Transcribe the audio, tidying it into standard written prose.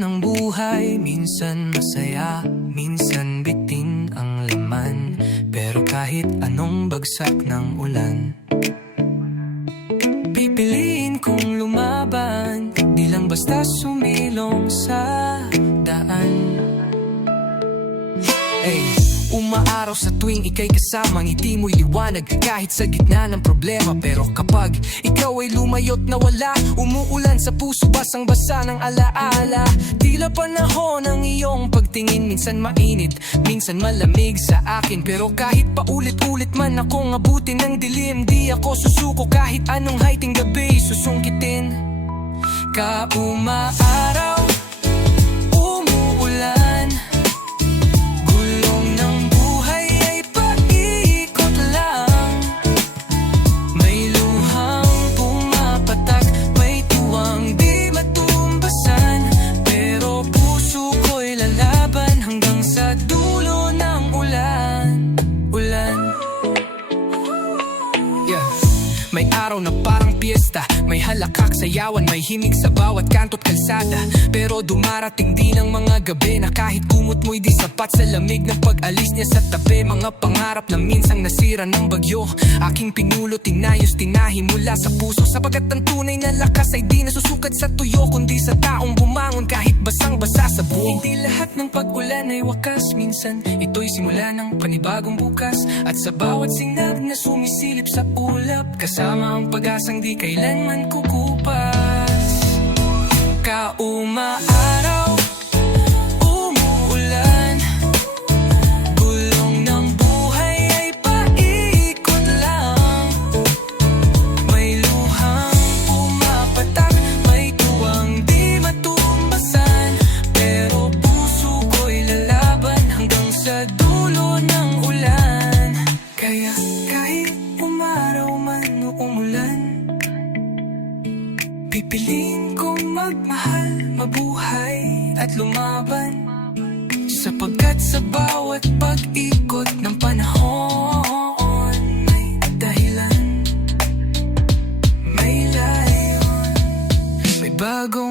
ng buhay, minsan masaya, minsan bitin ang laman. Pero kahit anong bagsak ng ulan, pipiliin kong lumaban, di lang basta sumilong sa daan. Umaaraw sa tuwing ika'y kasama, ngiti mo'y liwanag kahit sa gitna ng problema. Pero kapag ikaw ay lumayot na wala, umuulan sa puso, basang-basa ng alaala. Tila panahon ang iyong pagtingin, minsan mainit, minsan malamig sa akin. Pero kahit paulit-ulit man akong abutin ng dilim, di ako susuko kahit anong haiting gabi susungkitin. Kaumaaraw, umuulan, gulong ng buhay ay paikot lang. May luhang pumapatak, may tuwang di matumbasan. Pero puso ko'y lalaban hanggang sa dulo ng ulan. May araw na parang piyesta, may halakak, sayawan, may himig sa bawat kanto't kalsada. Pero dumarating din ang mga gabi na kahit kumot mo'y di sapat sa lamig ng pag-alis niya sa tabi. Mga pangarap na minsang nasira ng bagyo, aking pinulo, tinayos, tinahi mula sa puso. Sapagat ang tunay na lakas ay di nasusukat sa tuyo, kundi sa taong bumangon kahit basang-basa sa buo. Hindi lahat ng pag-ulan ay wakas, minsan ito'y simula ng panibagong bukas. At sa bawat sinag na sumisilip sa ulap, kasama ang pag-asang di kailanman kukupas. Kaumaaraw, umuulan, gulong ng buhay ay paikot lang. May luhang pumapatak, may tuwang di matumbasan. Pero puso ko'y lalaban hanggang sa dulo ng ulan. Kaya kahit umaraw man o umulan, pipiliin kong magmahal, mabuhay at lumaban. Sapagkat sa bawat pag-ikot ng panahon, may dahilan, may layon, may bagong